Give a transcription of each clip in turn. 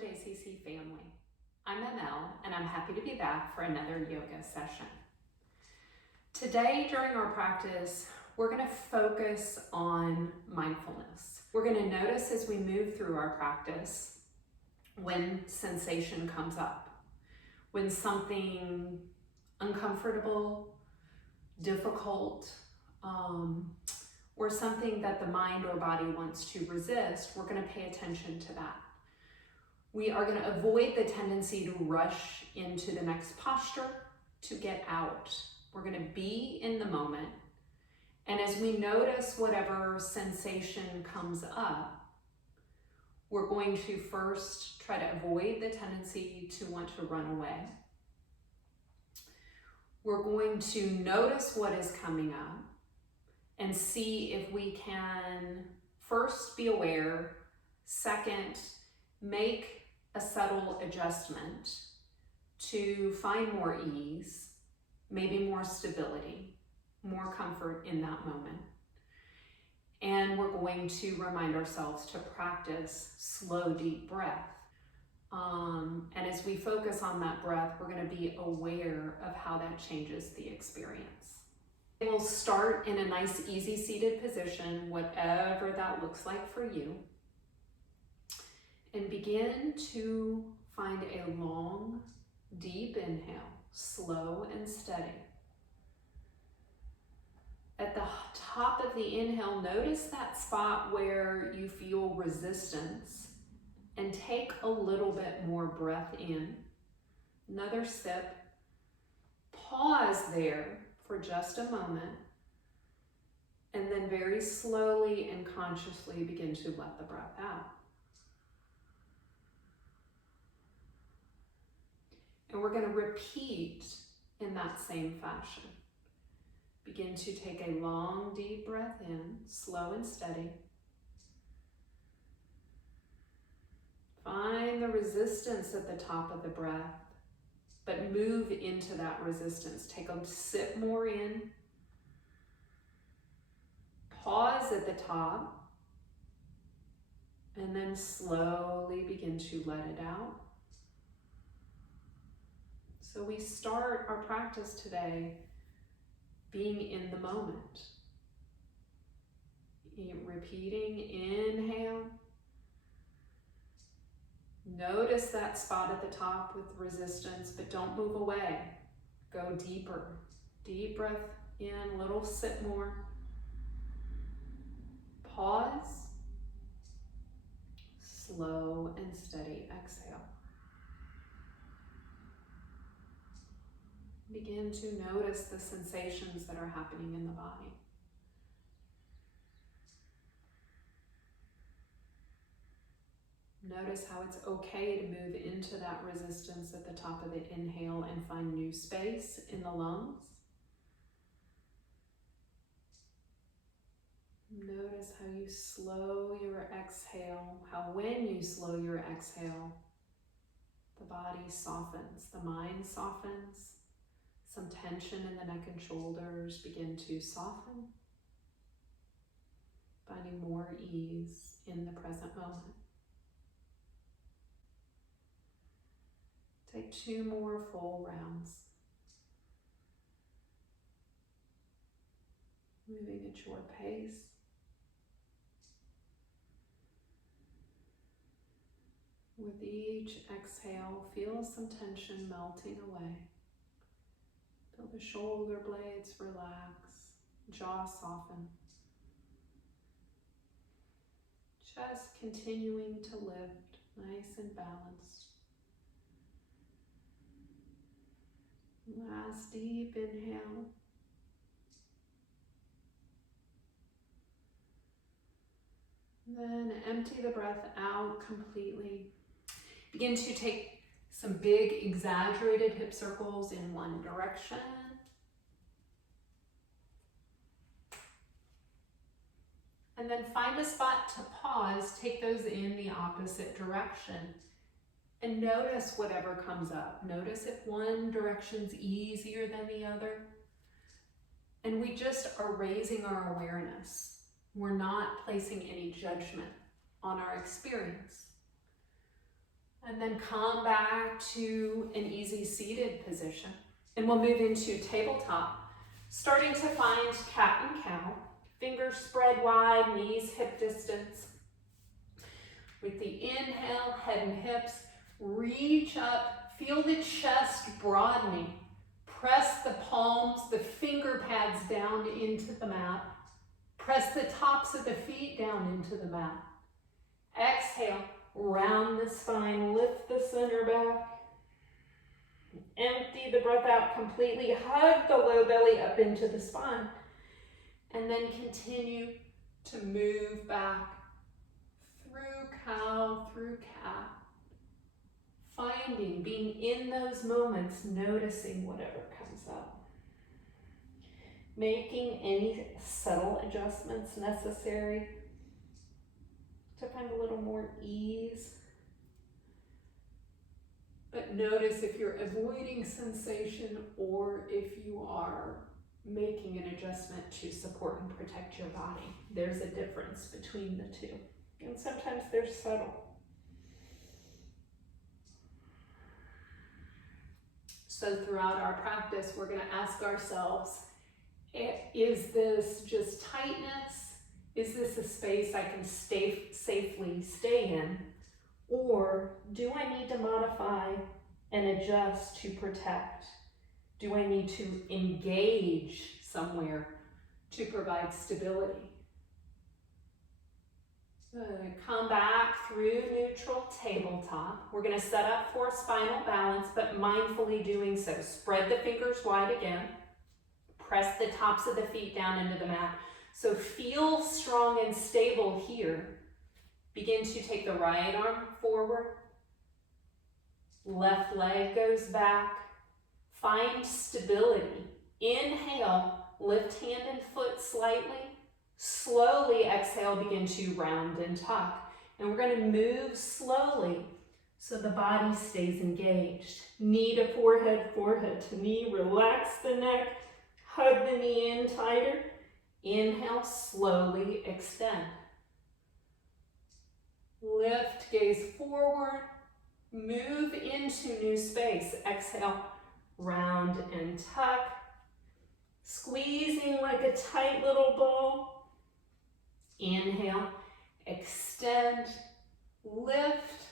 JCC family. I'm ML and I'm happy to be back for another yoga session. Today during our practice, we're going to focus on mindfulness. We're going to notice as we move through our practice when sensation comes up, when something uncomfortable, difficult, or something that the mind or body wants to resist, we're going to pay attention to that. We are going to avoid the tendency to rush into the next posture, to get out. We're going to be in the moment. And as we notice whatever sensation comes up, we're going to first try to avoid the tendency to want to run away. We're going to notice what is coming up and see if we can first be aware, second, make a subtle adjustment to find more ease, maybe more stability, more comfort in that moment. And we're going to remind ourselves to practice slow, deep breath. And as we focus on that breath, we're going to be aware of how that changes the experience. We'll start in a nice, easy seated position, whatever that looks like for you. And begin to find a long, deep inhale, slow and steady. At the top of the inhale, notice that spot where you feel resistance and take a little bit more breath in. Another sip. Pause there for just a moment, and then very slowly and consciously begin to let the breath out. And we're going to repeat in that same fashion. Begin to take a long, deep breath in, slow and steady. Find the resistance at the top of the breath, but move into that resistance. Take a sip more in. Pause at the top, and then slowly begin to let it out. So we start our practice today being in the moment. Repeating, inhale. Notice that spot at the top with resistance, but don't move away. Go deeper. Deep breath in, little sip more. Pause. Slow and steady exhale. Begin to notice the sensations that are happening in the body. Notice how it's okay to move into that resistance at the top of the inhale and find new space in the lungs. Notice how you slow your exhale, how when you slow your exhale, the body softens, the mind softens. Some tension in the neck and shoulders begin to soften, finding more ease in the present moment. Take 2 more full rounds. Moving at your pace. With each exhale, feel some tension melting away. Feel the shoulder blades relax, jaw soften. Chest continuing to lift, nice and balanced. Last deep inhale. Then empty the breath out completely. Begin to take some big exaggerated hip circles in one direction. And then find a spot to pause, take those in the opposite direction. And notice whatever comes up. Notice if one direction's easier than the other. And we just are raising our awareness. We're not placing any judgment on our experience. And then come back to an easy seated position. And we'll move into tabletop, starting to find cat and cow. Fingers spread wide, knees hip distance. With the inhale, head and hips, reach up, feel the chest broadening. Press the palms, the finger pads down into the mat. Press the tops of the feet down into the mat. Exhale, round the spine, lift the center back. Empty the breath out completely, hug the low belly up into the spine. And then continue to move back through cow, through cat. Finding, being in those moments, noticing whatever comes up. Making any subtle adjustments necessary to find a little more ease. But notice if you're avoiding sensation or if you are making an adjustment to support and protect your body. There's a difference between the two. And sometimes they're subtle. So throughout our practice, we're going to ask ourselves, is this just tightness? Is this a space I can safely stay in? Or do I need to modify and adjust to protect? Do I need to engage somewhere to provide stability? Come back through neutral tabletop. We're going to set up for spinal balance, but mindfully doing so. Spread the fingers wide again. Press the tops of the feet down into the mat. So feel strong and stable here. Begin to take the right arm forward. Left leg goes back. Find stability. Inhale, lift hand and foot slightly. Slowly exhale, begin to round and tuck. And we're going to move slowly so the body stays engaged. Knee to forehead, forehead to knee. Relax the neck. Hug the knee in tighter. Inhale, slowly extend. Lift, gaze forward. Move into new space. Exhale, round and tuck. Squeezing like a tight little ball. Inhale, extend, lift.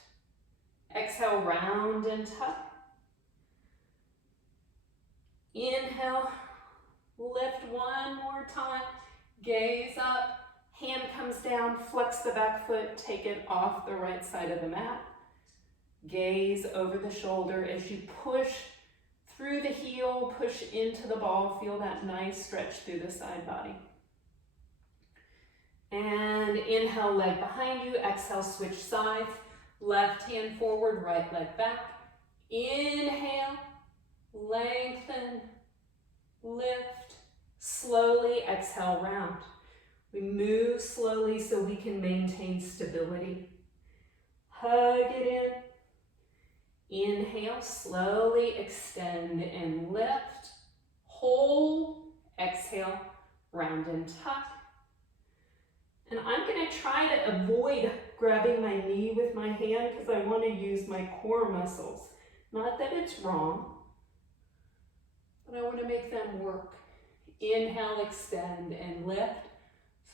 Exhale, round and tuck. Inhale, lift one more time. Gaze up, hand comes down, flex the back foot, take it off the right side of the mat. Gaze over the shoulder as you push through the heel, push into the ball. Feel that nice stretch through the side body. And inhale, leg behind you. Exhale, switch sides. Left hand forward, right leg back. Inhale, lengthen, lift. Slowly exhale, round. We move slowly so we can maintain stability. Hug it in. Inhale, slowly extend and lift. Hold. Exhale, round and tuck. And I'm going to try to avoid grabbing my knee with my hand because I want to use my core muscles. Not that it's wrong, but I want to make them work. Inhale, extend, and lift.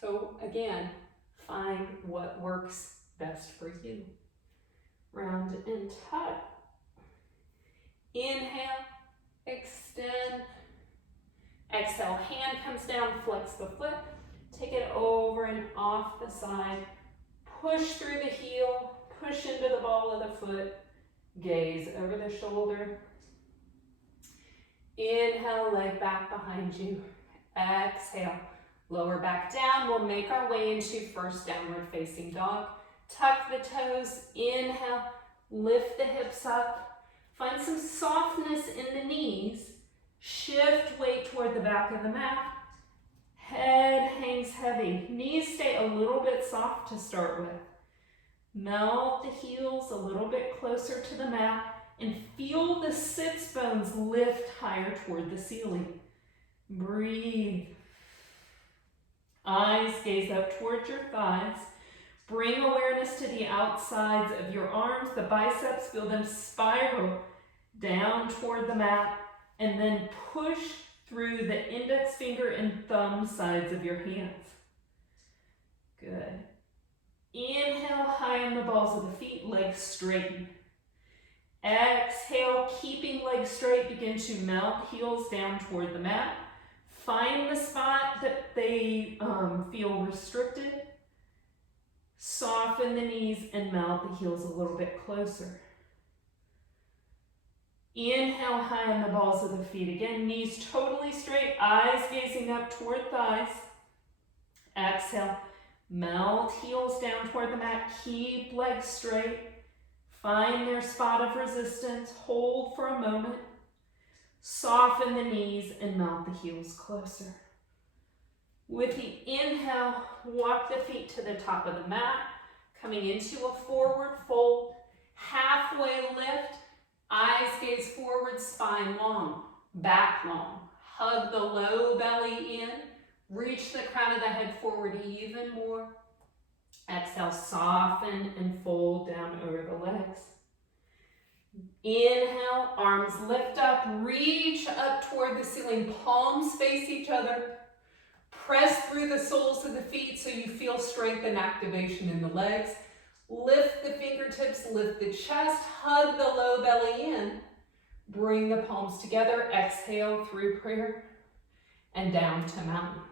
So again, find what works best for you. Round and tuck. Inhale, extend. Exhale, hand comes down, flex the foot. Take it over and off the side. Push through the heel. Push into the ball of the foot. Gaze over the shoulder. Inhale, leg back behind you. Exhale, lower back down. We'll make our way into first downward facing dog. Tuck the toes. Inhale, lift the hips up. Find some softness in the knees. Shift weight toward the back of the mat. Head hangs heavy. Knees stay a little bit soft to start with. Melt the heels a little bit closer to the mat and feel the sits bones lift higher toward the ceiling. Breathe. Eyes gaze up towards your thighs. Bring awareness to the outsides of your arms, the biceps, feel them spiral down toward the mat, and then push through the index finger and thumb sides of your hands. Good. Inhale, high on the balls of the feet, legs straighten. Exhale, keeping legs straight, begin to melt heels down toward the mat. Find the spot that they feel restricted. Soften the knees and melt the heels a little bit closer. Inhale, high on the balls of the feet. Again, knees totally straight, eyes gazing up toward thighs. Exhale, melt heels down toward the mat. Keep legs straight. Find their spot of resistance. Hold for a moment. Soften the knees and melt the heels closer. With the inhale, walk the feet to the top of the mat, coming into a forward fold. Halfway lift, eyes gaze forward, spine long, back long. Hug the low belly in. Reach the crown of the head forward even more. Exhale, soften and fold down over the legs. Inhale, arms lift up, reach up toward the ceiling, palms face each other. Press through the soles of the feet so you feel strength and activation in the legs. Lift the fingertips, lift the chest, hug the low belly in. Bring the palms together, exhale through prayer and down to mountain.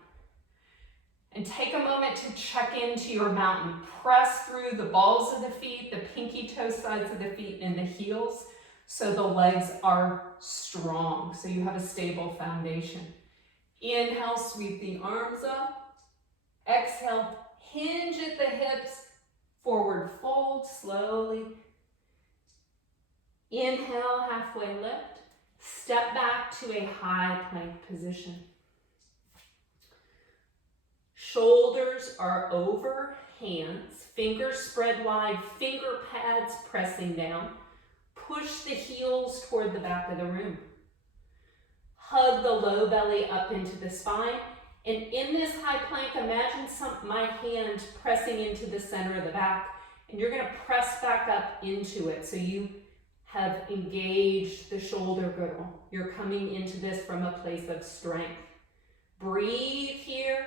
And take a moment to check into your mountain. Press through the balls of the feet, the pinky toe sides of the feet, and the heels so the legs are strong, so you have a stable foundation. Inhale, sweep the arms up. Exhale, hinge at the hips, forward fold slowly. Inhale, halfway lift. Step back to a high plank position. Shoulders are over hands, fingers spread wide, finger pads pressing down. Push the heels toward the back of the room. Hug the low belly up into the spine. And in this high plank, imagine my hand pressing into the center of the back. And you're going to press back up into it. So you have engaged the shoulder girdle. You're coming into this from a place of strength. Breathe here.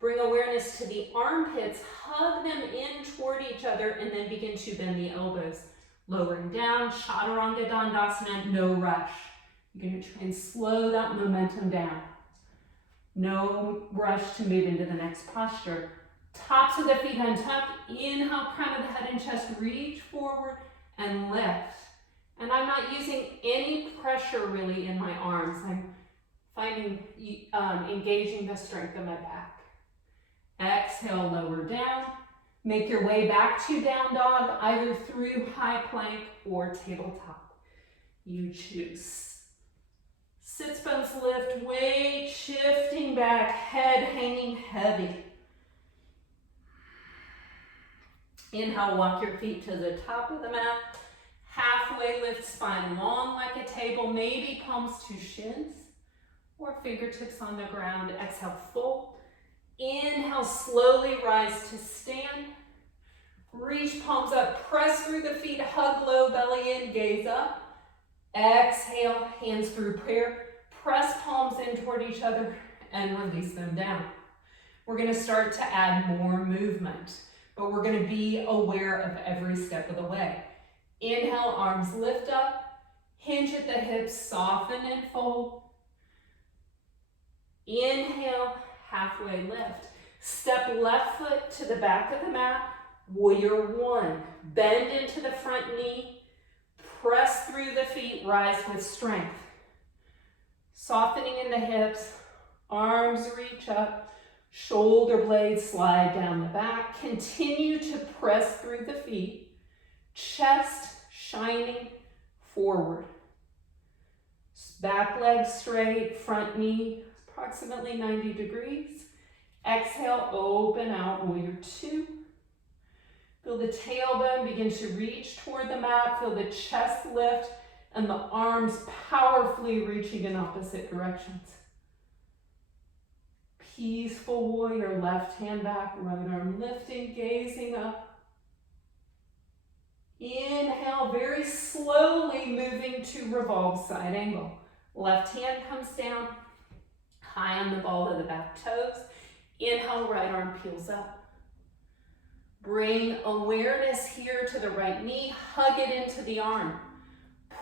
Bring awareness to the armpits. Hug them in toward each other and then begin to bend the elbows. Lowering down, Chaturanga Dandasana, no rush. You're going to try and slow that momentum down. No rush to move into the next posture. Tops of the feet untuck. Inhale, crown of the head and chest, reach forward and lift. And I'm not using any pressure really in my arms. I'm finding, engaging the strength of my back. Exhale, lower down. Make your way back to down dog, either through high plank or tabletop. You choose. Sits bones lift, weight shifting back, head hanging heavy. Inhale, walk your feet to the top of the mat. Halfway lift, spine long like a table, maybe palms to shins or fingertips on the ground. Exhale, fold. Inhale, slowly rise to stand. Reach palms up, press through the feet, hug low belly in, gaze up. Exhale, hands through prayer. Press palms in toward each other and release them down. We're going to start to add more movement, but we're going to be aware of every step of the way. Inhale, arms lift up. Hinge at the hips, soften and fold. Inhale, halfway lift. Step left foot to the back of the mat. Warrior one. Bend into the front knee. Press through the feet, rise with strength. Softening in the hips, arms reach up, shoulder blades slide down the back. Continue to press through the feet, chest shining forward. Back leg straight, front knee approximately 90 degrees. Exhale, open out, warrior two. Feel the tailbone begin to reach toward the mat. Feel the chest lift and the arms powerfully reaching in opposite directions. Peaceful warrior, left hand back, right arm lifting, gazing up. Inhale, very slowly moving to revolve side angle. Left hand comes down, high on the ball of the back toes. Inhale, right arm peels up. Bring awareness here to the right knee, hug it into the arm.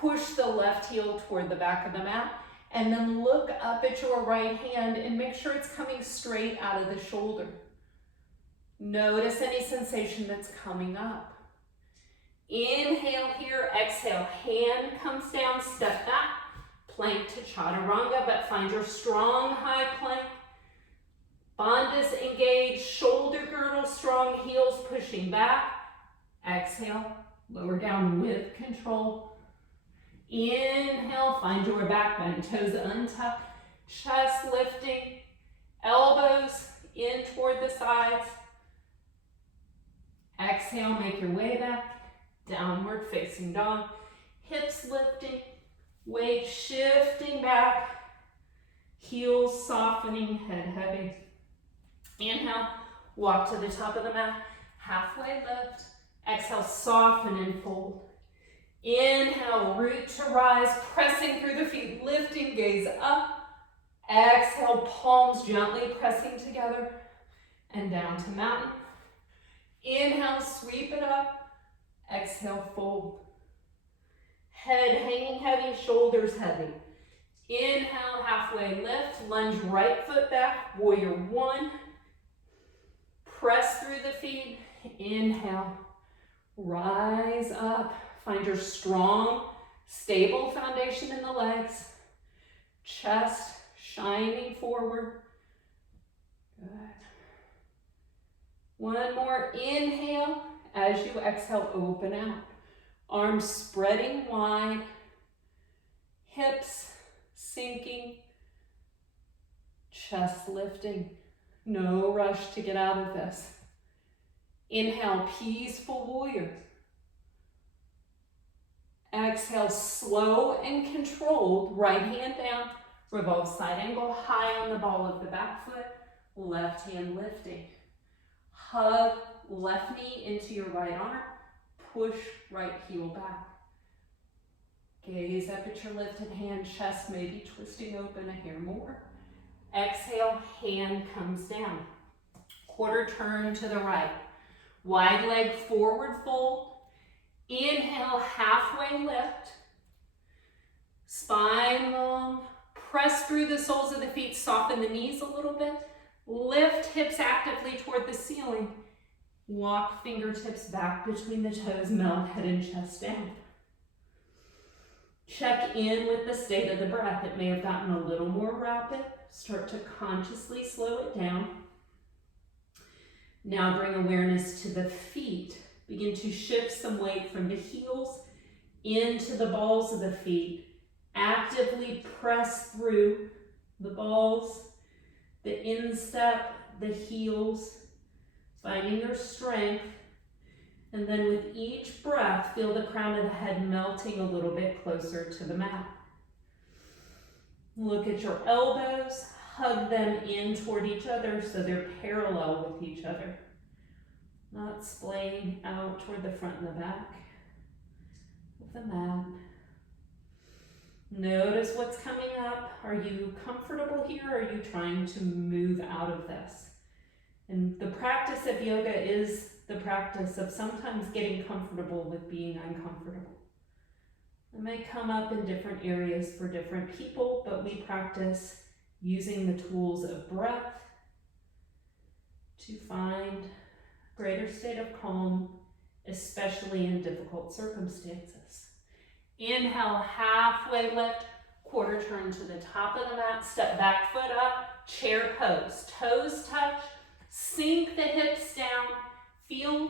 Push the left heel toward the back of the mat, and then look up at your right hand and make sure it's coming straight out of the shoulder. Notice any sensation that's coming up. Inhale here, exhale, hand comes down, step back, plank to chaturanga, but find your strong high plank. Bandhas engaged, shoulder girdle strong, heels pushing back. Exhale, lower down with control. Inhale, find your back bend, toes untucked, chest lifting, elbows in toward the sides. Exhale, make your way back, downward facing dog, hips lifting, weight shifting back, heels softening, head heavy. Inhale, walk to the top of the mat, halfway lift. Exhale, soften and fold. Inhale, root to rise, pressing through the feet, lifting, gaze up. Exhale, palms gently pressing together and down to mountain. Inhale, sweep it up. Exhale, fold. Head hanging heavy, shoulders heavy. Inhale, halfway lift, lunge right foot back, warrior one. Press through the feet. Inhale, rise up. Find your strong, stable foundation in the legs. Chest shining forward. Good. One more inhale. As you exhale, open out. Arms spreading wide. Hips sinking. Chest lifting. No rush to get out of this. Inhale, peaceful warrior. Exhale, slow and controlled, right hand down, revolve side angle, high on the ball of the back foot, left hand lifting. Hug left knee into your right arm, push right heel back. Gaze up at your lifted hand, chest maybe twisting open a hair more. Exhale, hand comes down. Quarter turn to the right. Wide leg forward fold. Inhale, halfway lift. Spine long. Press through the soles of the feet, soften the knees a little bit. Lift hips actively toward the ceiling. Walk fingertips back between the toes, melt head and chest down. Check in with the state of the breath. It may have gotten a little more rapid. Start to consciously slow it down. Now bring awareness to the feet. Begin to shift some weight from the heels into the balls of the feet. Actively press through the balls, the instep, the heels, finding your strength. And then with each breath, feel the crown of the head melting a little bit closer to the mat. Look at your elbows, hug them in toward each other so they're parallel with each other. Not splaying out toward the front and the back of the mat. Notice what's coming up. Are you comfortable here, or are you trying to move out of this? And the practice of yoga is the practice of sometimes getting comfortable with being uncomfortable. It may come up in different areas for different people, but we practice using the tools of breath to find a greater state of calm, especially in difficult circumstances. Inhale, halfway lift, quarter turn to the top of the mat, step back foot up, chair pose, toes touch, sink the hips down, feel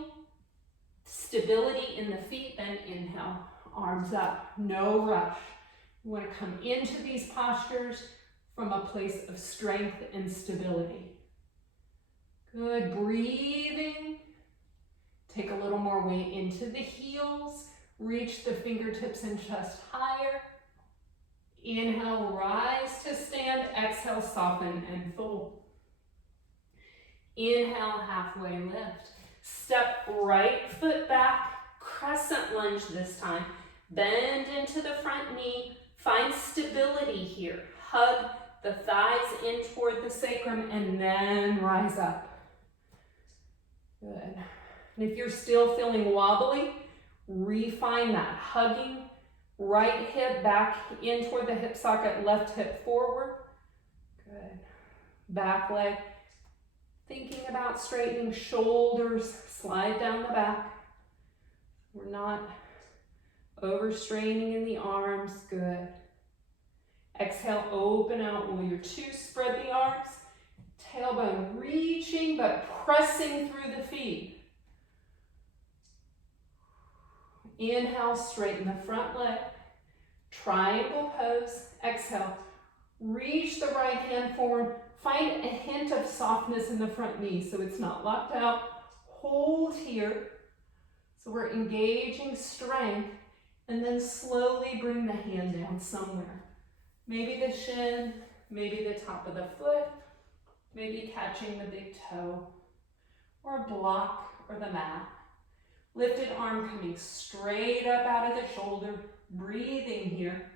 stability in the feet, then inhale, arms up, no rush. You want to come into these postures from a place of strength and stability. Good, breathing. Take a little more weight into the heels. Reach the fingertips and chest higher. Inhale, rise to stand. Exhale, soften and fold. Inhale, halfway lift. Step right foot back, crescent lunge this time. Bend into the front knee. Find stability here. Hug the thighs in toward the sacrum and then rise up. Good. And if you're still feeling wobbly, refine that. Hugging right hip back in toward the hip socket, left hip forward. Good. Back leg. Thinking about straightening shoulders, slide down the back. We're not overstraining in the arms. Good. Exhale, open out warrior two. Spread the arms. Tailbone reaching but pressing through the feet. Inhale, straighten the front leg. Triangle pose. Exhale, reach the right hand forward. Find a hint of softness in the front knee so it's not locked out. Hold here. So we're engaging strength, and then slowly bring the hand down somewhere. Maybe the shin, maybe the top of the foot, maybe catching the big toe, or a block or the mat. Lifted arm coming straight up out of the shoulder, breathing here.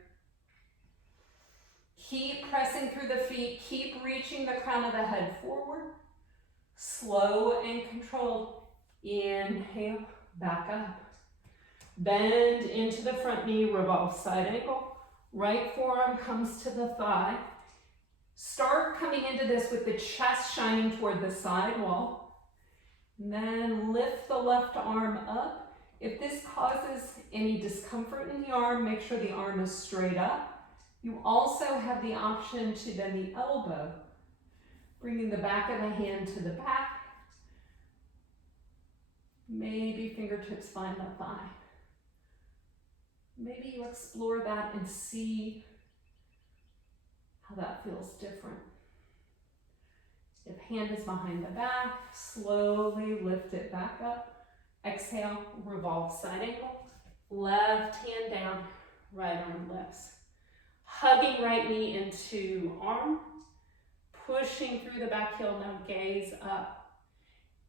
Keep pressing through the feet, keep reaching the crown of the head forward. Slow and controlled. Inhale, back up. Bend into the front knee, revolve side ankle. Right forearm comes to the thigh. Start coming into this with the chest shining toward the side wall. And then lift the left arm up. If this causes any discomfort in the arm, make sure the arm is straight up. You also have the option to bend the elbow, bringing the back of the hand to the back. Maybe fingertips find the thigh. Maybe you explore that and see how that feels different. If hand is behind the back, slowly lift it back up. Exhale, revolve side ankle. Left hand down, right arm lifts. Hugging right knee into arm. Pushing through the back heel, now gaze up.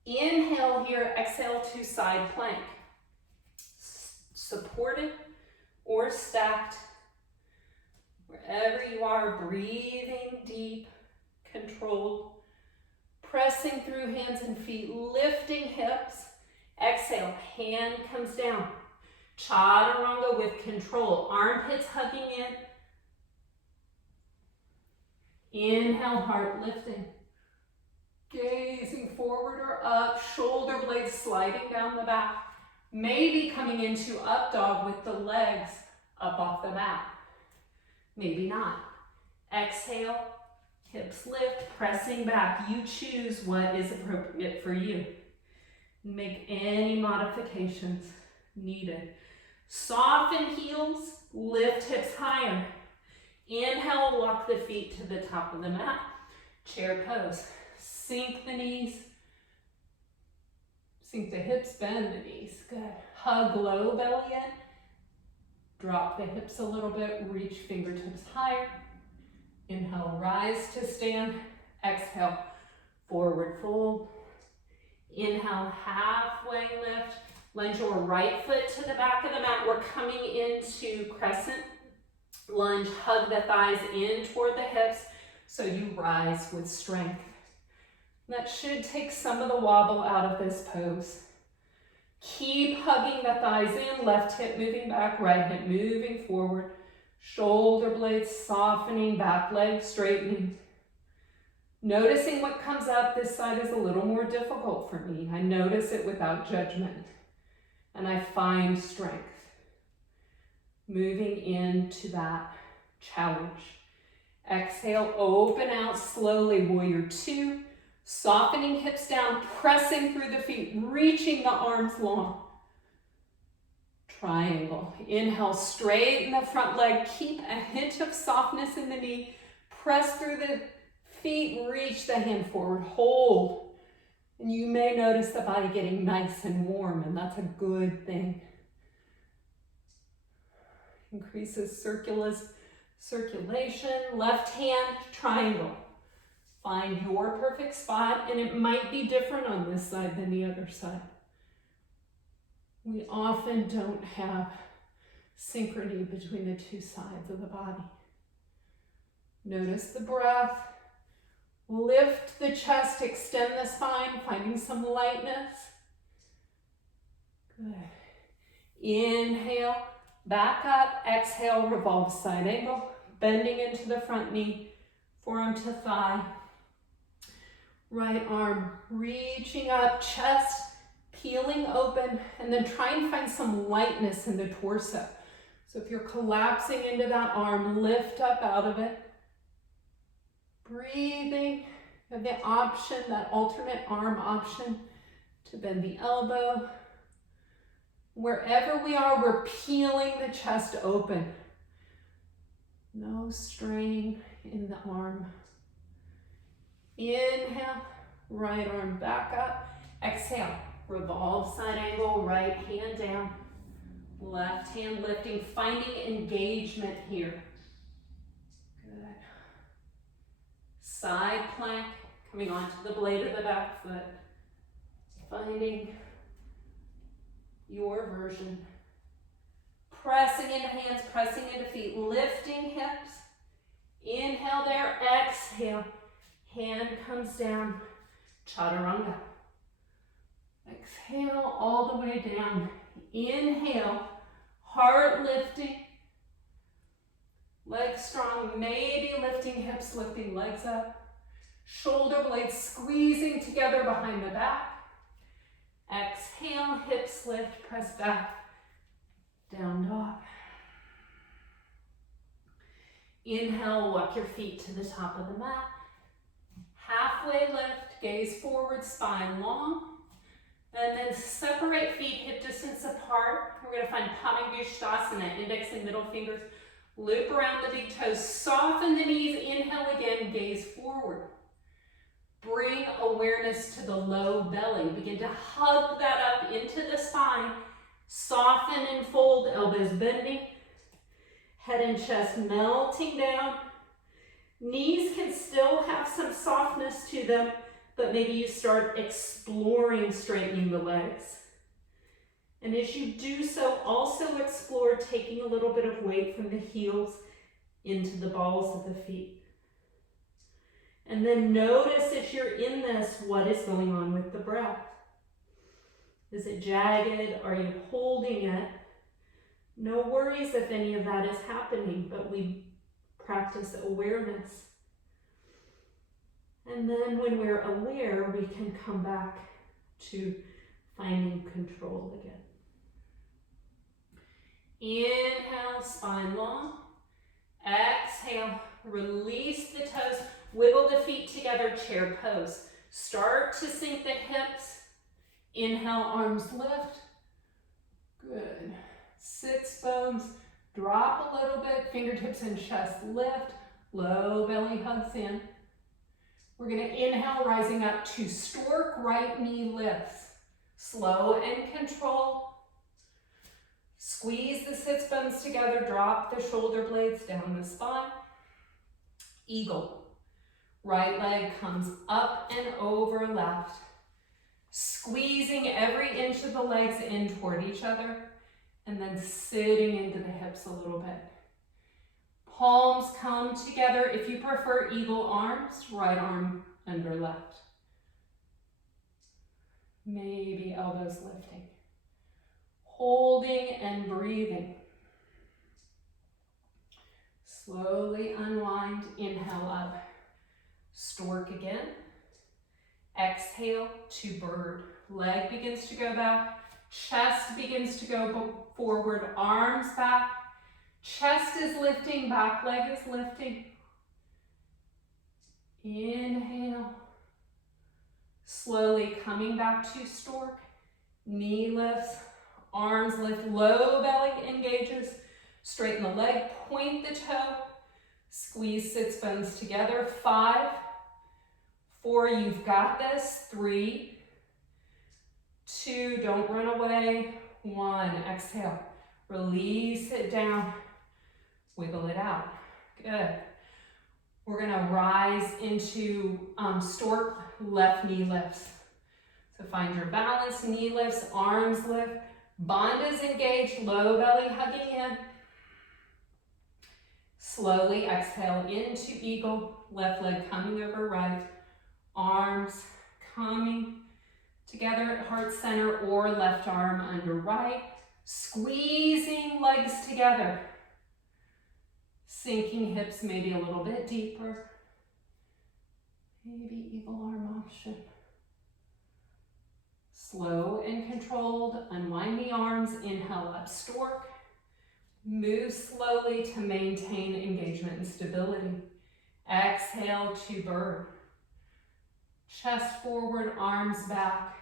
Inhale here, exhale to side plank. Supported or stacked. Wherever you are, breathing deep, controlled. Pressing through hands and feet, lifting hips. Exhale, hand comes down. Chaturanga with control. Armpits hugging in. Inhale, heart lifting. Gazing forward or up, shoulder blades sliding down the back. Maybe coming into up dog with the legs up off the mat. Maybe not. Exhale, hips lift, pressing back. You choose what is appropriate for you. Make any modifications needed. Soften heels, lift hips higher. Inhale, walk the feet to the top of the mat. Chair pose. Sink the knees. Sink the hips, bend the knees. Good. Hug low belly in. Drop the hips a little bit. Reach fingertips higher. Inhale, rise to stand. Exhale, forward fold. Inhale, halfway lift. Lunge your right foot to the back of the mat. We're coming into crescent lunge. Hug the thighs in toward the hips so you rise with strength. That should take some of the wobble out of this pose. Keep hugging the thighs in, left hip moving back, right hip moving forward. Shoulder blades softening, back leg straightening. Noticing what comes up. This side is a little more difficult for me. I notice it without judgment. And I find strength. Moving into that challenge. Exhale, open out slowly, warrior two. Softening hips down, pressing through the feet, reaching the arms long. Triangle. Inhale, straighten the front leg. Keep a hint of softness in the knee. Press through the feet, reach the hand forward. Hold. And you may notice the body getting nice and warm, and that's a good thing. Increases circulation. Left hand, triangle. Find your perfect spot, and it might be different on this side than the other side. We often don't have synchrony between the two sides of the body. Notice the breath. Lift the chest, extend the spine, finding some lightness. Good. Inhale, back up. Exhale, revolve side angle, bending into the front knee, forearm to thigh. Right arm reaching up, chest peeling open, and then try and find some lightness in the torso. So if you're collapsing into that arm, lift up out of it. Breathing, you have the option, that alternate arm option, to bend the elbow. Wherever we are, we're peeling the chest open. No strain in the arm. Inhale, right arm back up. Exhale, revolve side angle, right hand down. Left hand lifting, finding engagement here. Good. Side plank, coming onto the blade of the back foot. Finding your version. Pressing into hands, pressing into feet, lifting hips. Inhale there, exhale. Hand comes down, chaturanga. Exhale all the way down. Inhale, heart lifting. Legs strong, maybe lifting hips, lifting legs up. Shoulder blades squeezing together behind the back. Exhale, hips lift, press back, down dog. Inhale, walk your feet to the top of the mat. Halfway lift, gaze forward, spine long. And then separate feet hip distance apart. We're going to find Padangusthasana, index and middle fingers. Loop around the big toes, soften the knees, inhale again, gaze forward. Bring awareness to the low belly. Begin to hug that up into the spine. Soften and fold, elbows bending. Head and chest melting down. Knees can still have some softness to them, but maybe you start exploring straightening the legs. And as you do so, also explore taking a little bit of weight from the heels into the balls of the feet. And then notice as you're in this, what is going on with the breath. Is it jagged? Are you holding it? No worries if any of that is happening, but we practice awareness. And then when we're aware, we can come back to finding control again. Inhale, spine long. Exhale, release the toes. Wiggle the feet together, chair pose. Start to sink the hips. Inhale, arms lift. Good. Sits bones, drop a little bit, fingertips and chest lift. Low belly hugs in. We're going to inhale, rising up to stork, right knee lifts. Slow and controlled. Squeeze the sits bones together, drop the shoulder blades down the spine. Eagle. Right leg comes up and over left. Squeezing every inch of the legs in toward each other, and then sitting into the hips a little bit. Palms come together. If you prefer eagle arms, right arm under left. Maybe elbows lifting. Holding and breathing. Slowly unwind, inhale up. Stork again. Exhale to bird. Leg begins to go back. Chest begins to go forward. Arms back. Chest is lifting. Back leg is lifting. Inhale. Slowly coming back to stork. Knee lifts. Arms lift. Low belly engages. Straighten the leg. Point the toe. Squeeze sits bones together. 5, 4, you've got this. 3, 2, don't run away. 1, exhale. Release it down. Wiggle it out. Good. We're gonna rise into stork left knee lifts. So find your balance, knee lifts, arms lift, bandhas engaged, low belly hugging in. Slowly exhale into eagle, left leg coming over right, arms coming together at heart center or left arm under right, squeezing legs together, sinking hips maybe a little bit deeper, maybe eagle arm option. Slow and controlled, unwind the arms, inhale up stork, move slowly to maintain engagement and stability. Exhale to bird. Chest forward, arms back.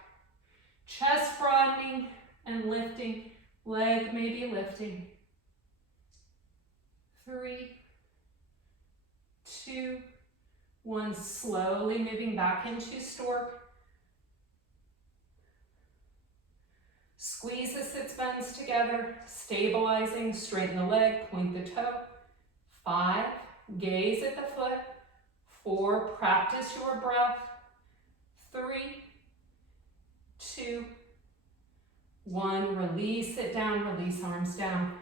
Chest broadening and lifting, leg maybe lifting. 3, 2, 1, slowly moving back into stork. Squeeze the sits bones together, stabilizing, straighten the leg, point the toe. 5, gaze at the foot. 4, practice your breath. 3, 2, 1, release it down, release arms down.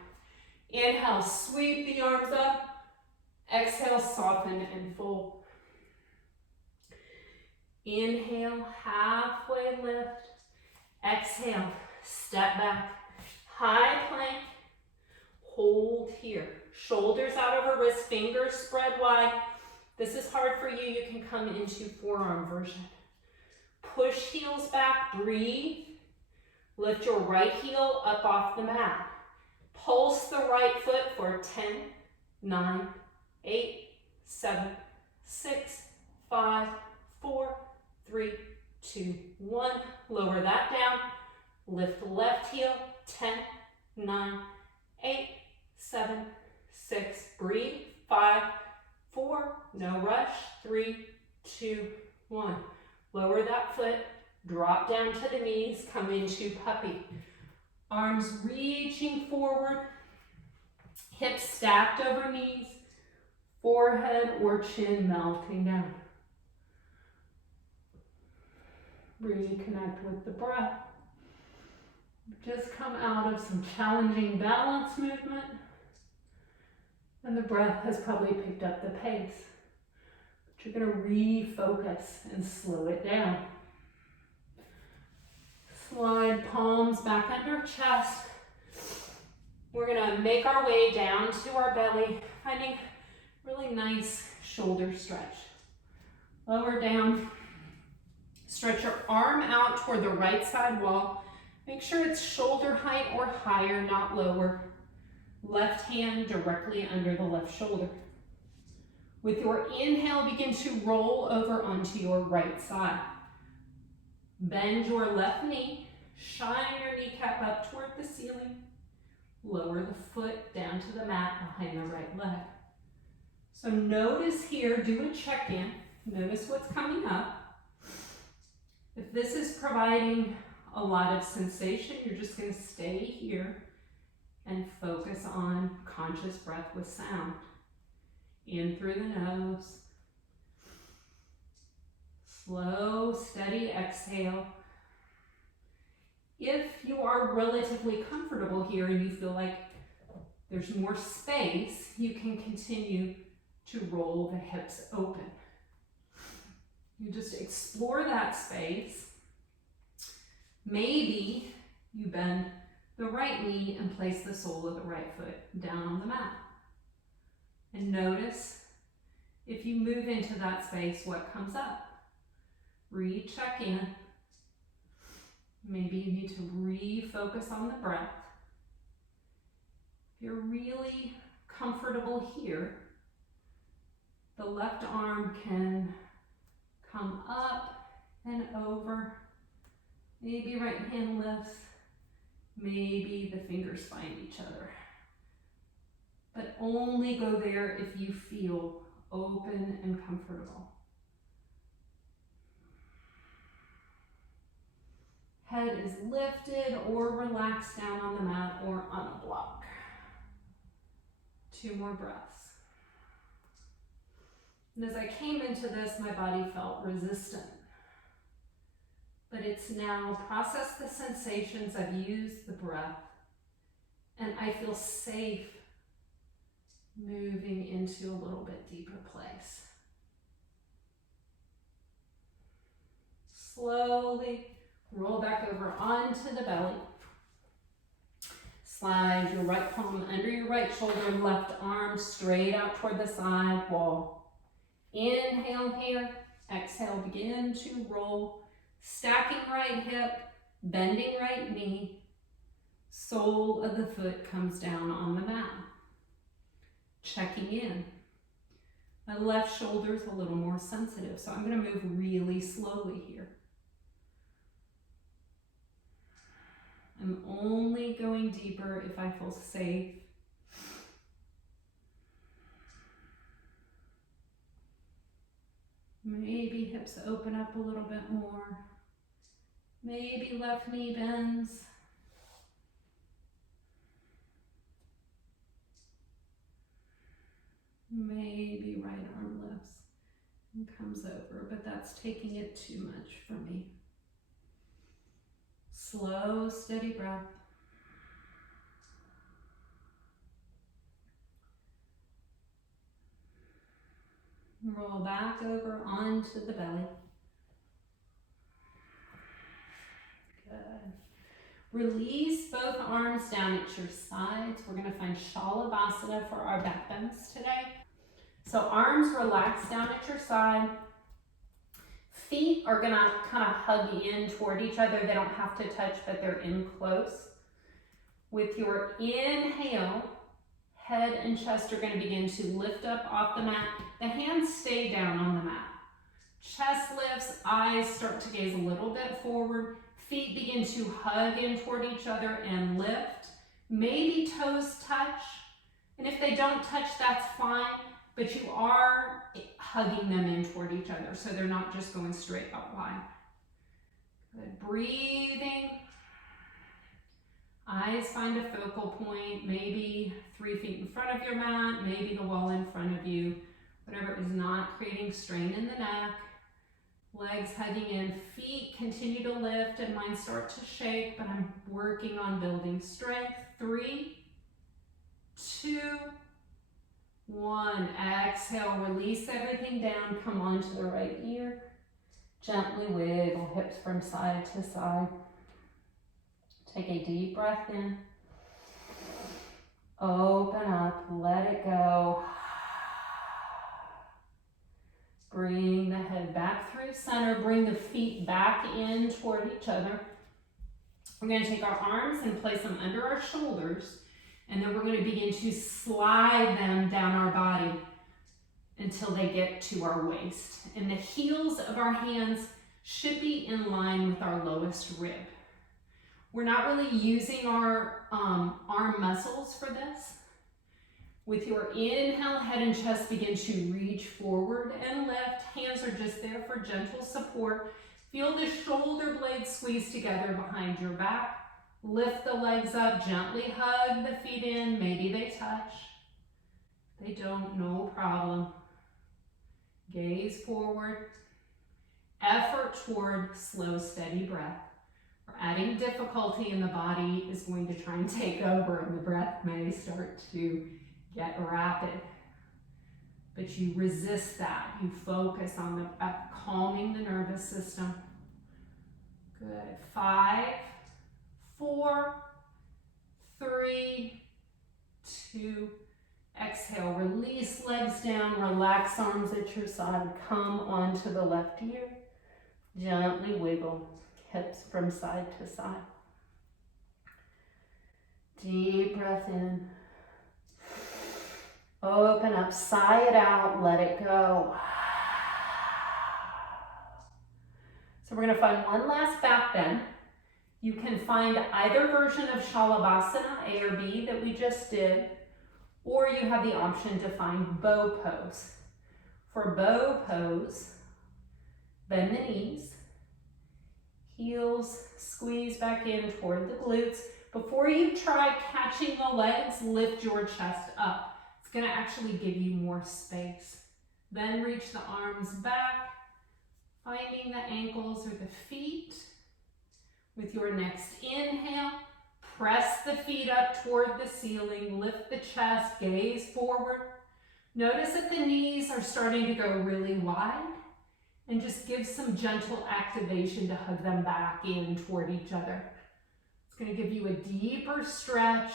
Inhale, sweep the arms up. Exhale, soften and fold. Inhale, halfway lift. Exhale, step back. High plank. Hold here. Shoulders out over wrist, fingers spread wide. This is hard for you. You can come into forearm version. Push heels back, breathe. Lift your right heel up off the mat. Pulse the right foot for 10, 9, 8, 7, 6, 5, 4, 3, 2, 1. Lower that down. Lift the left heel. 10, 9, 8, 7, 6. Breathe. 5, 4. No rush. 3, 2, 1. Lower that foot. Drop down to the knees. Come into puppy. Arms reaching forward. Hips stacked over knees. Forehead or chin melting down. Reconnect with the breath. Just come out of some challenging balance movement. And the breath has probably picked up the pace. But you're going to refocus and slow it down. Slide palms back under chest. We're going to make our way down to our belly, finding really nice shoulder stretch. Lower down. Stretch your arm out toward the right side wall. Make sure it's shoulder height or higher, not lower. Left hand directly under the left shoulder. With your inhale, begin to roll over onto your right side. Bend your left knee. Shine your kneecap up toward the ceiling. Lower the foot down to the mat behind the right leg. So notice here, do a check-in. Notice what's coming up. If this is providing a lot of sensation, you're just going to stay here and focus on conscious breath with sound. In through the nose. Slow, steady exhale. If you are relatively comfortable here and you feel like there's more space, you can continue to roll the hips open. You just explore that space. Maybe you bend the right knee and place the sole of the right foot down on the mat. And notice if you move into that space, what comes up. Recheck in. Maybe you need to refocus on the breath. If you're really comfortable here, the left arm can come up and over. Maybe right hand lifts. Maybe the fingers find each other. But only go there if you feel open and comfortable. Head is lifted or relaxed down on the mat or on a block. 2 more breaths. And as I came into this, my body felt resistant. But it's now processed the sensations, I've used the breath, and I feel safe moving into a little bit deeper place. Slowly roll back over onto the belly. Slide your right palm under your right shoulder, left arm straight out toward the side wall. Inhale here, exhale, begin to roll. Stacking right hip, bending right knee. Sole of the foot comes down on the mat. Checking in. My left shoulder is a little more sensitive, so I'm going to move really slowly here. I'm only going deeper if I feel safe. Maybe hips open up a little bit more. Maybe left knee bends. Maybe right arm lifts and comes over, but that's taking it too much for me. Slow, steady breath. Roll back over onto the belly. Good. Release both arms down at your sides. We're going to find Shalabhasana for our back bends today. So arms relax down at your side. Feet are going to kind of hug in toward each other. They don't have to touch, but they're in close. With your inhale, head and chest are going to begin to lift up off the mat. The hands stay down on the mat. Chest lifts, eyes start to gaze a little bit forward. Feet begin to hug in toward each other and lift. Maybe toes touch. And if they don't touch, that's fine. But you are hugging them in toward each other, so they're not just going straight out wide. Good. Breathing. Eyes find a focal point, maybe 3 feet in front of your mat, maybe the wall in front of you. Whatever is not creating strain in the neck. Legs hugging in, feet continue to lift, and mine start to shake, but I'm working on building strength. 3, 2, 1. Exhale, release everything down, come onto the right ear. Gently wiggle hips from side to side. Take a deep breath in. Open up, let it go. Bring the head back through center, bring the feet back in toward each other. We're going to take our arms and place them under our shoulders, and then we're going to begin to slide them down our body until they get to our waist. And the heels of our hands should be in line with our lowest rib. We're not really using our arm muscles for this. With your inhale, head and chest begin to reach forward and lift. Hands are just there for gentle support. Feel the shoulder blades squeeze together behind your back. Lift the legs up, gently hug the feet in. Maybe they touch. They don't, no problem. Gaze forward. Effort toward slow, steady breath. We're adding difficulty and the body is going to try and take over and the breath may start to get rapid. But you resist that. You focus on calming the nervous system. Good. 5, 4, 3, 2, exhale. Release legs down, relax arms at your side. Come onto the left ear. Gently wiggle hips from side to side. Deep breath in. Open up, sigh it out, let it go. So we're going to find one last back bend. You can find either version of Shalabhasana, A or B, that we just did, or you have the option to find bow pose. For bow pose, bend the knees, heels squeeze back in toward the glutes. Before you try catching the legs, lift your chest up. It's going to actually give you more space Then reach the arms back, finding the ankles or the feet. With your next inhale, press the feet up toward the ceiling, lift the chest, gaze forward. Notice that the knees are starting to go really wide, and just give some gentle activation to hug them back in toward each other. It's going to give you a deeper stretch.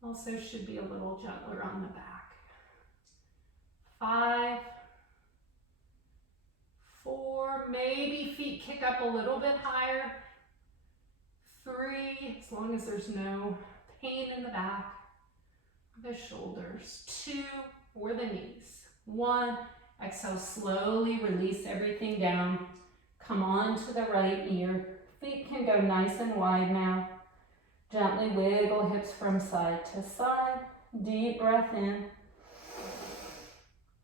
Also should be a little gentler on the back. 5, 4, maybe feet kick up a little bit higher. 3, as long as there's no pain in the back, the shoulders. 2, or the knees. 1, exhale, slowly release everything down. Come on to the right ear. Feet can go nice and wide now. Gently wiggle hips from side to side. Deep breath in.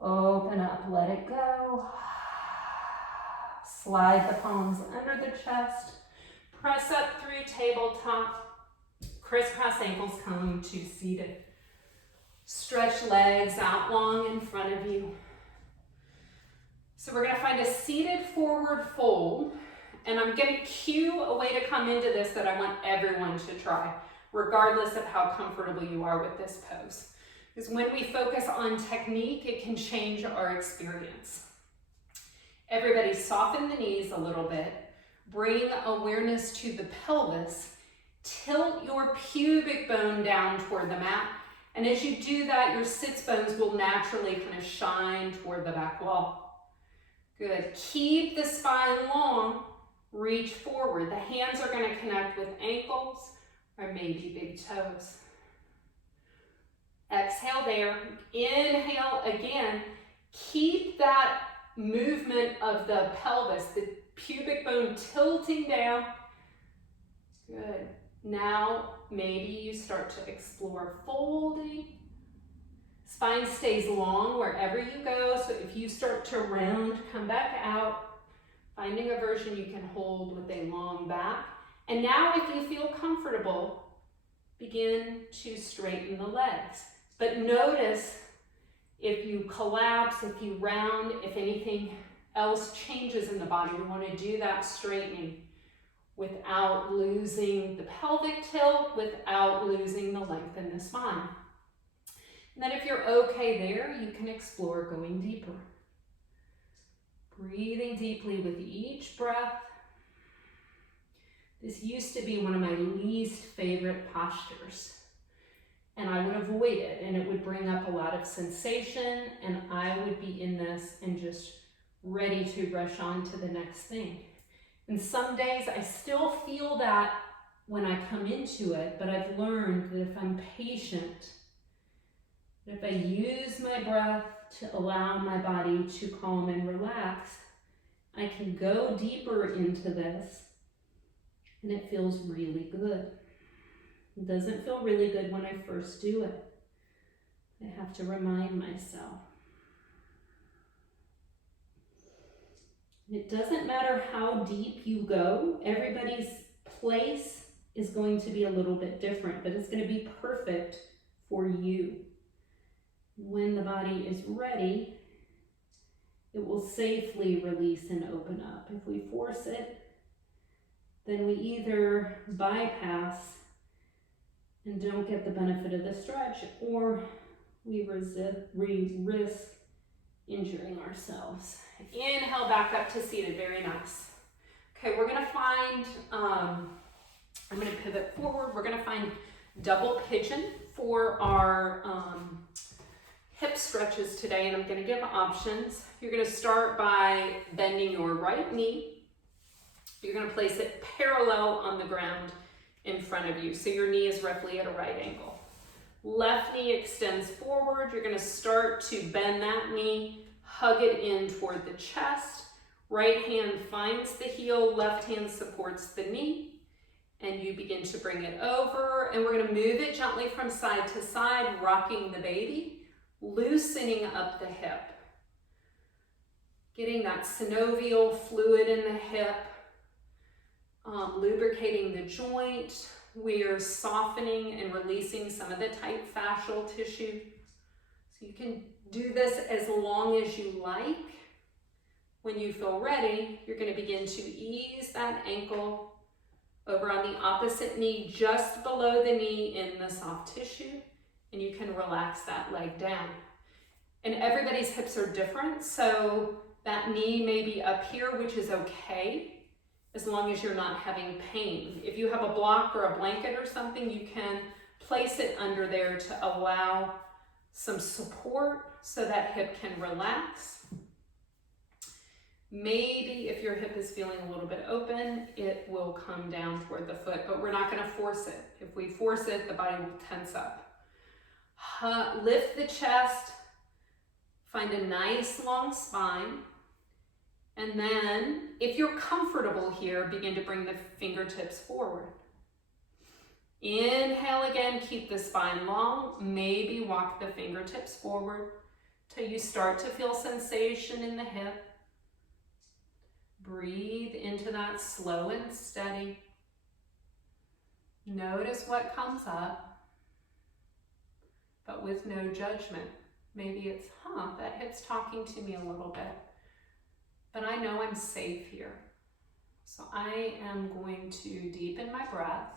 Open up, let it go. Slide the palms under the chest. Press up through tabletop. Crisscross ankles, come to seated. Stretch legs out long in front of you. So we're going to find a seated forward fold, and I'm going to cue a way to come into this that I want everyone to try, regardless of how comfortable you are with this pose. Because when we focus on technique, it can change our experience. Everybody soften the knees a little bit, bring awareness to the pelvis, tilt your pubic bone down toward the mat, and as you do that, your sits bones will naturally kind of shine toward the back wall. Good. Keep the spine long. Reach forward. The hands are going to connect with ankles or maybe big toes. Exhale there. Inhale again. Keep that movement of the pelvis, the pubic bone tilting down. Good. Now, maybe you start to explore folding. Spine stays long wherever you go, so if you start to round, come back out, finding a version you can hold with a long back. And now, if you feel comfortable, begin to straighten the legs. But notice if you collapse, if you round, if anything else changes in the body, we want to do that straightening without losing the pelvic tilt, without losing the length in the spine. And then if you're okay there, you can explore going deeper. Breathing deeply with each breath. This used to be one of my least favorite postures, and I would avoid it, and it would bring up a lot of sensation, and I would be in this and just ready to rush on to the next thing. And some days I still feel that when I come into it, but I've learned that if I'm patient, that if I use my breath to allow my body to calm and relax, I can go deeper into this, and it feels really good. It doesn't feel really good when I first do it. I have to remind myself. It doesn't matter how deep you go, everybody's place is going to be a little bit different, but it's going to be perfect for you. When the body is ready, it will safely release and open up. If we force it, then we either bypass and don't get the benefit of the stretch, or we risk injuring ourselves. Inhale back up to seated, very nice. Okay, we're gonna find, I'm gonna pivot forward, we're gonna find double pigeon for our hip stretches today, and I'm gonna give options. You're gonna start by bending your right knee. You're gonna place it parallel on the ground in front of you, so your knee is roughly at a right angle. Left knee extends forward. You're gonna start to bend that knee, hug it in toward the chest. Right hand finds the heel, left hand supports the knee, and you begin to bring it over, and we're gonna move it gently from side to side, rocking the baby, loosening up the hip. Getting that synovial fluid in the hip, lubricating the joint, we are softening and releasing some of the tight fascial tissue. So you can do this as long as you like. When you feel ready, you're going to begin to ease that ankle over on the opposite knee, just below the knee in the soft tissue, and you can relax that leg down. And everybody's hips are different, so that knee may be up here, which is okay, as long as you're not having pain. If you have a block or a blanket or something, you can place it under there to allow some support so that hip can relax. Maybe if your hip is feeling a little bit open, it will come down toward the foot, but we're not going to force it. If we force it, the body will tense up. Lift the chest, find a nice long spine, and then if you're comfortable here, begin to bring the fingertips forward. Inhale again, keep the spine long, maybe walk the fingertips forward till you start to feel sensation in the hip. Breathe into that slow and steady. Notice what comes up, but with no judgment. Maybe it's, that hip's talking to me a little bit, but I know I'm safe here. So I am going to deepen my breath.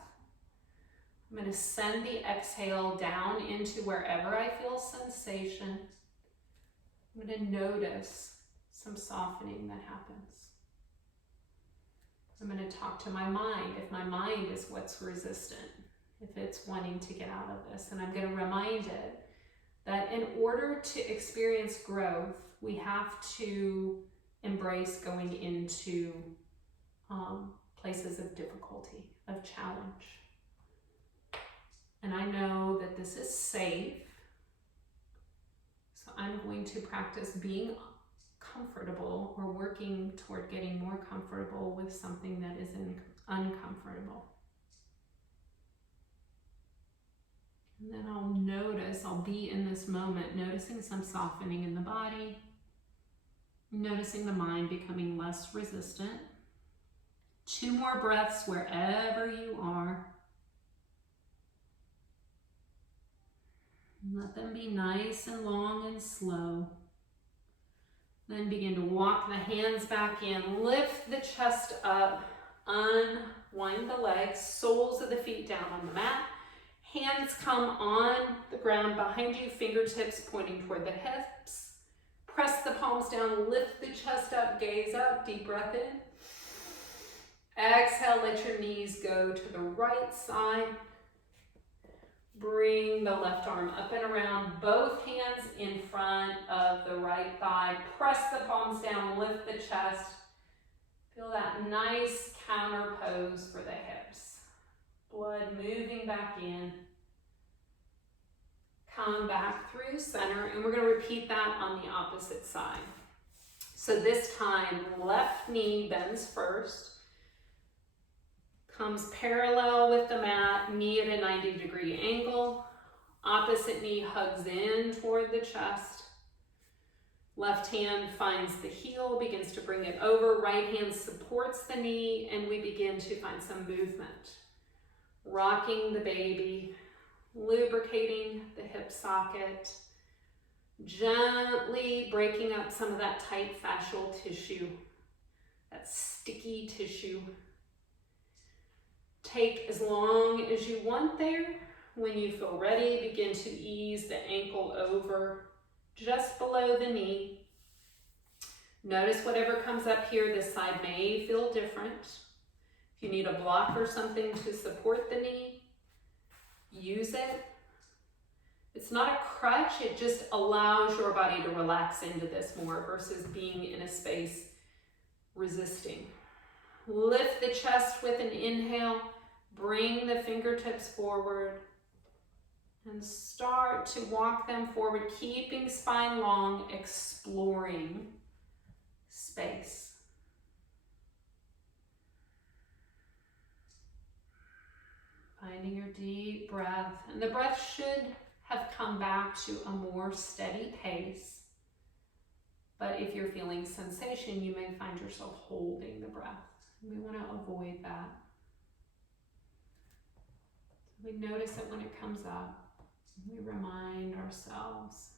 I'm going to send the exhale down into wherever I feel sensation. I'm going to notice some softening that happens. I'm going to talk to my mind if my mind is what's resistant, if it's wanting to get out of this. And I'm going to remind it that in order to experience growth, we have to embrace going into places of difficulty, of challenge. And I know that this is safe, so I'm going to practice being comfortable or working toward getting more comfortable with something that is uncomfortable. And then I'll be in this moment, noticing some softening in the body, noticing the mind becoming less resistant. 2 more breaths wherever you are. Let them be nice and long and slow. Then begin to walk the hands back in, lift the chest up, unwind the legs, soles of the feet down on the mat. Hands come on the ground behind you, fingertips pointing toward the hips. Press the palms down, lift the chest up, gaze up, deep breath in. Exhale, let your knees go to the right side. Bring the left arm up and around, both hands in front of the right thigh. Press the palms down, lift the chest. Feel that nice counter pose for the hips. Blood moving back in. Come back through center, and we're going to repeat that on the opposite side. So this time, left knee bends first. Comes parallel with the mat, knee at a 90-degree angle. Opposite knee hugs in toward the chest. Left hand finds the heel, begins to bring it over. Right hand supports the knee, and we begin to find some movement. Rocking the baby, lubricating the hip socket, gently breaking up some of that tight fascial tissue, that sticky tissue. Take as long as you want there. When you feel ready, begin to ease the ankle over just below the knee. Notice whatever comes up here, this side may feel different. If you need a block or something to support the knee, use it. It's not a crutch, it just allows your body to relax into this more versus being in a space resisting. Lift the chest with an inhale. Bring the fingertips forward and start to walk them forward, keeping spine long, exploring space. Finding your deep breath, and the breath should have come back to a more steady pace. But if you're feeling sensation, you may find yourself holding the breath. We want to avoid that. We notice it when it comes up. We remind ourselves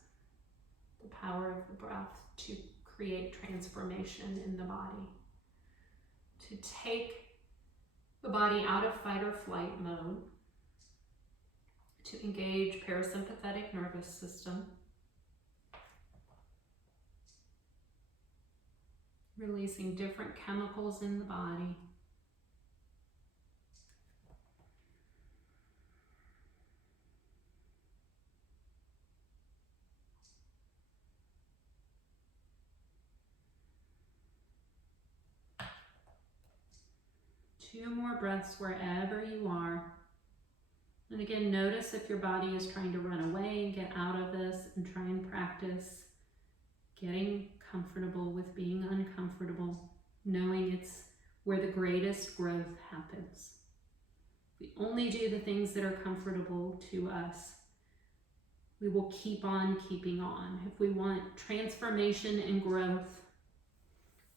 the power of the breath to create transformation in the body, to take the body out of fight or flight mode, to engage parasympathetic nervous system, releasing different chemicals in the body. Two more breaths wherever you are. And again, notice if your body is trying to run away and get out of this, and try and practice getting comfortable with being uncomfortable, knowing it's where the greatest growth happens. We only do the things that are comfortable to us. We will keep on keeping on. If we want transformation and growth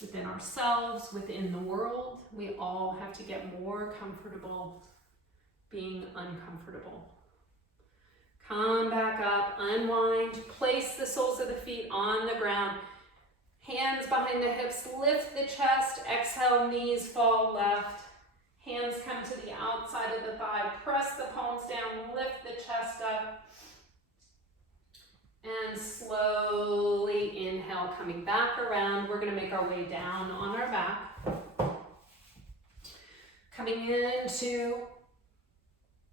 within ourselves, within the world, we all have to get more comfortable being uncomfortable. Come back up, unwind, place the soles of the feet on the ground. Hands behind the hips, lift the chest, exhale, knees fall left. Hands come to the outside of the thigh, press the palms down, lift the chest up. And slowly inhale, coming back around. We're gonna make our way down on our back. Coming into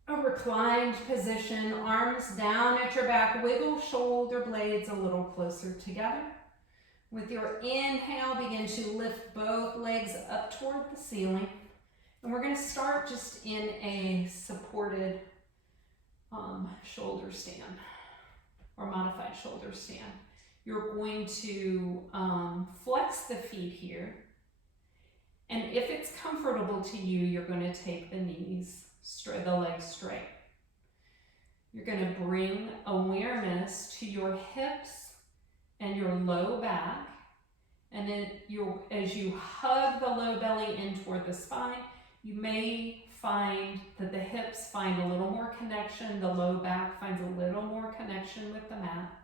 a reclined position, arms down at your back, wiggle shoulder blades a little closer together. With your inhale, begin to lift both legs up toward the ceiling. And we're gonna start just in a supported shoulder stand, or modified shoulder stand. You're going to flex the feet here. And if it's comfortable to you, you're going to take the knees straight, the legs straight. You're going to bring awareness to your hips and your low back. And then as you hug the low belly in toward the spine, you may find that the hips find a little more connection, the low back finds a little more connection with the mat.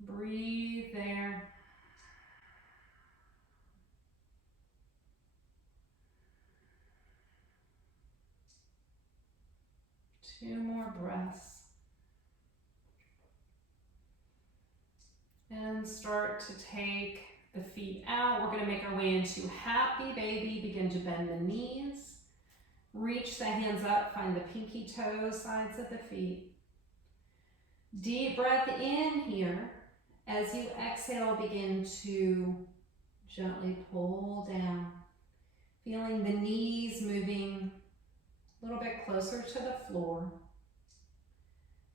Breathe there. Two more breaths. And start to take the feet out. We're going to make our way into happy baby. Begin to bend the knees. Reach the hands up. Find the pinky toes, sides of the feet. Deep breath in here. As you exhale, begin to gently pull down. Feeling the knees moving a little bit closer to the floor.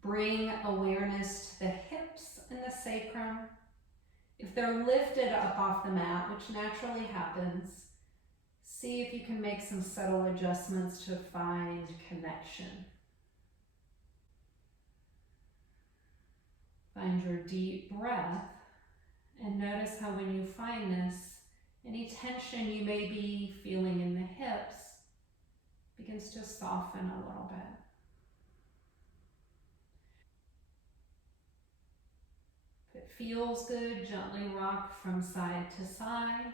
Bring awareness to the hips and the sacrum. If they're lifted up off the mat, which naturally happens, see if you can make some subtle adjustments to find connection. Find your deep breath and notice how when you find this, any tension you may be feeling in the hips begins to soften a little bit. If it feels good, gently rock from side to side.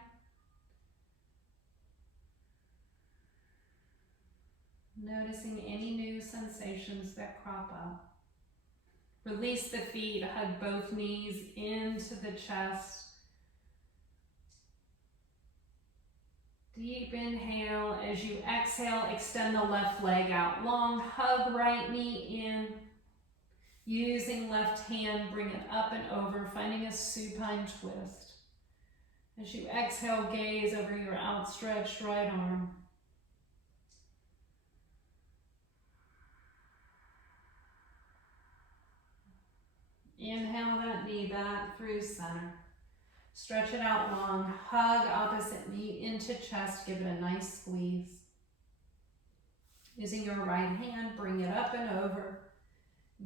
Noticing any new sensations that crop up. Release the feet, hug both knees into the chest. Deep inhale. As you exhale, extend the left leg out long. Hug right knee in. Using left hand, bring it up and over, finding a supine twist. As you exhale, gaze over your outstretched right arm. Inhale that knee back through center. Stretch it out long. Hug opposite knee into chest. Give it a nice squeeze. Using your right hand, bring it up and over.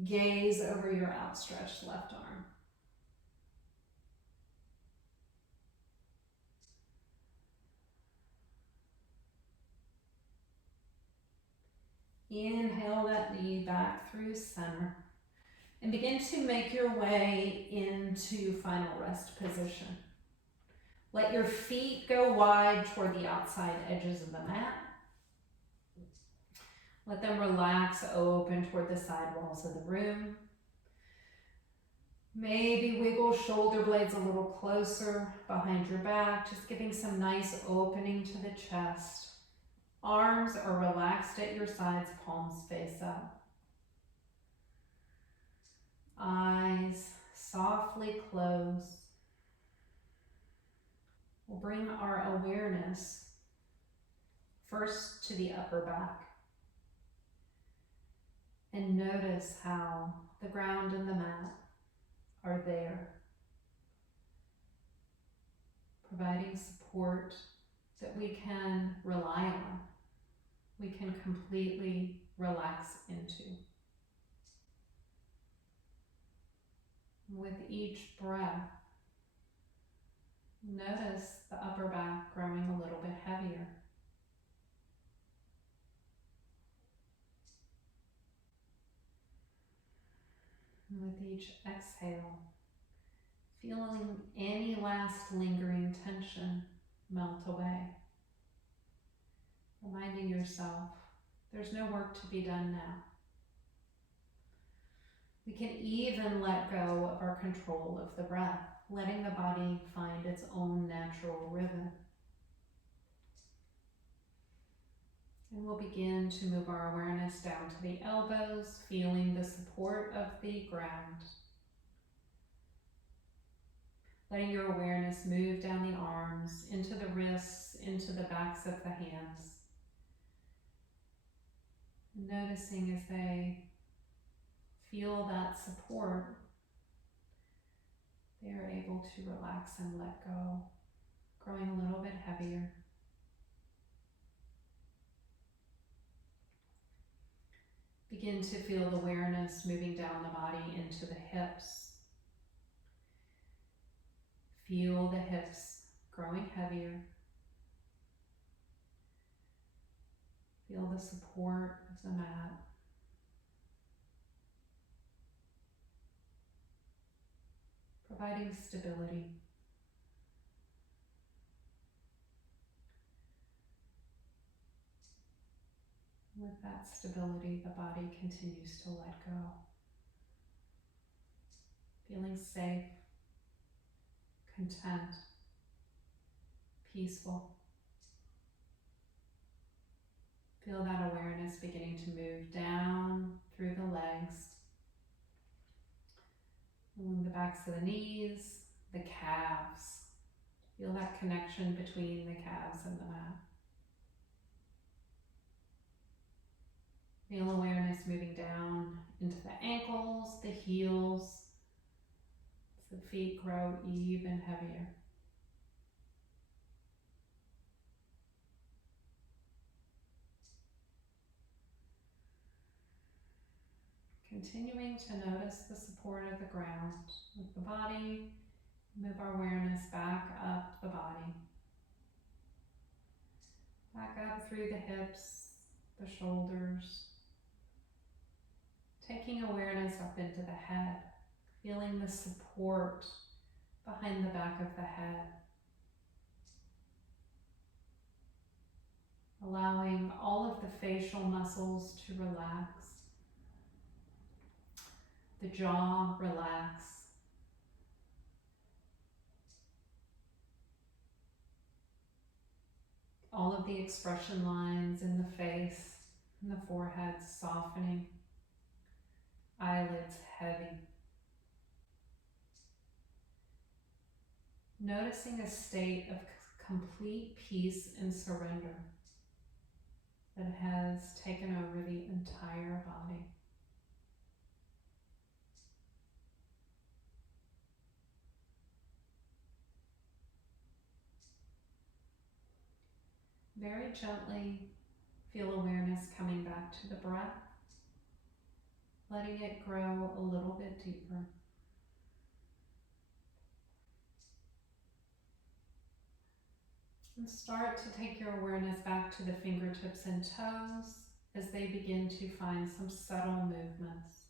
Gaze over your outstretched left arm. Inhale that knee back through center. And begin to make your way into final rest position. Let your feet go wide toward the outside edges of the mat. Let them relax open toward the side walls of the room. Maybe wiggle shoulder blades a little closer behind your back, just giving some nice opening to the chest. Arms are relaxed at your sides, palms face up. Eyes softly close. We'll bring our awareness first to the upper back and notice how the ground and the mat are there, providing support that we can rely on, we can completely relax into. With each breath, notice the upper back growing a little bit heavier. And with each exhale, feeling any last lingering tension melt away. Reminding yourself, there's no work to be done now. We can even let go of our control of the breath, letting the body find its own natural rhythm. And we'll begin to move our awareness down to the elbows, feeling the support of the ground. Letting your awareness move down the arms, into the wrists, into the backs of the hands. Noticing as they feel that support, they are able to relax and let go, growing a little bit heavier. Begin to feel the awareness moving down the body into the hips. Feel the hips growing heavier. Feel the support of the mat. Providing stability. With that stability, the body continues to let go. Feeling safe, content, peaceful. Feel that awareness beginning to move down through the legs, along the backs of the knees, the calves. Feel that connection between the calves and the mat. Feel awareness moving down into the ankles, the heels, as the feet grow even heavier. Continuing to notice the support of the ground with the body, move our awareness back up the body. Back up through the hips, the shoulders. Taking awareness up into the head, feeling the support behind the back of the head. Allowing all of the facial muscles to relax. The jaw relax. All of the expression lines in the face and the forehead softening. Eyelids heavy. Noticing a state of complete peace and surrender that has taken over the entire body. Very gently feel awareness coming back to the breath, letting it grow a little bit deeper. And start to take your awareness back to the fingertips and toes, as they begin to find some subtle movements,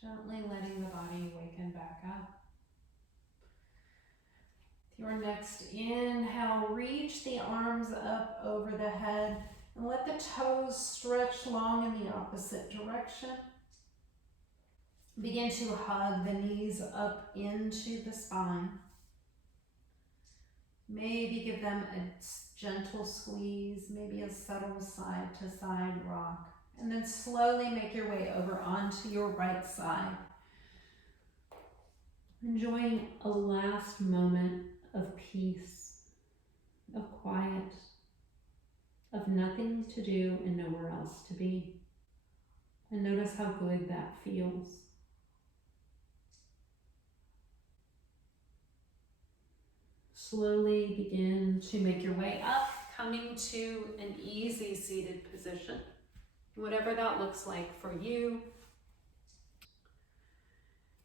gently letting the body waken back up. With your next inhale, reach the arms up over the head and let the toes stretch long in the opposite direction. Begin to hug the knees up into the spine. Maybe give them a gentle squeeze, maybe a subtle side to side rock. And then slowly make your way over onto your right side. Enjoying a last moment of peace, of quiet, of nothing to do and nowhere else to be. And notice how good that feels. Slowly begin to make your way up, coming to an easy seated position, whatever that looks like for you.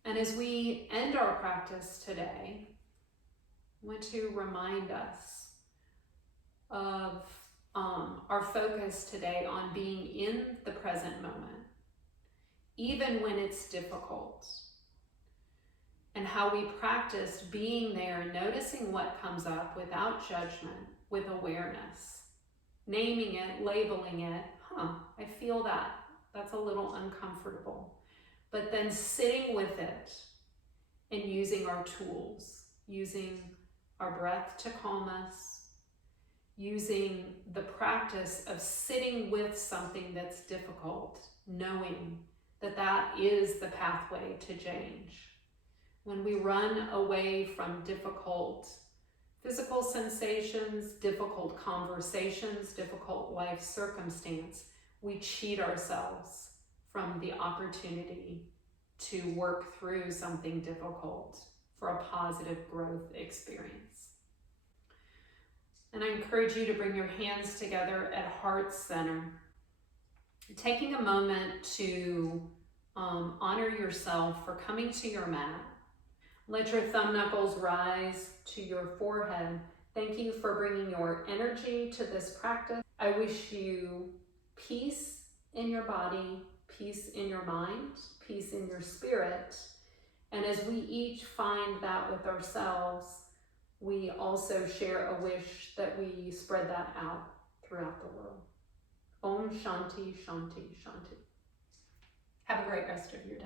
And as we end our practice today, I want to remind us of our focus today on being in the present moment, even when it's difficult. And how we practice being there, noticing what comes up without judgment, with awareness, naming it, labeling it. I feel that. That's a little uncomfortable. But then sitting with it and using our tools, using our breath to calm us, using the practice of sitting with something that's difficult, knowing that that is the pathway to change. When we run away from difficult physical sensations, difficult conversations, difficult life circumstance, we cheat ourselves from the opportunity to work through something difficult for a positive growth experience. And I encourage you to bring your hands together at heart center, taking a moment to honor yourself for coming to your mat. Let your thumb knuckles rise to your forehead. Thank you for bringing your energy to this practice. I wish you peace in your body, peace in your mind, peace in your spirit. And as we each find that with ourselves, we also share a wish that we spread that out throughout the world. Om Shanti, Shanti, Shanti. Have a great rest of your day.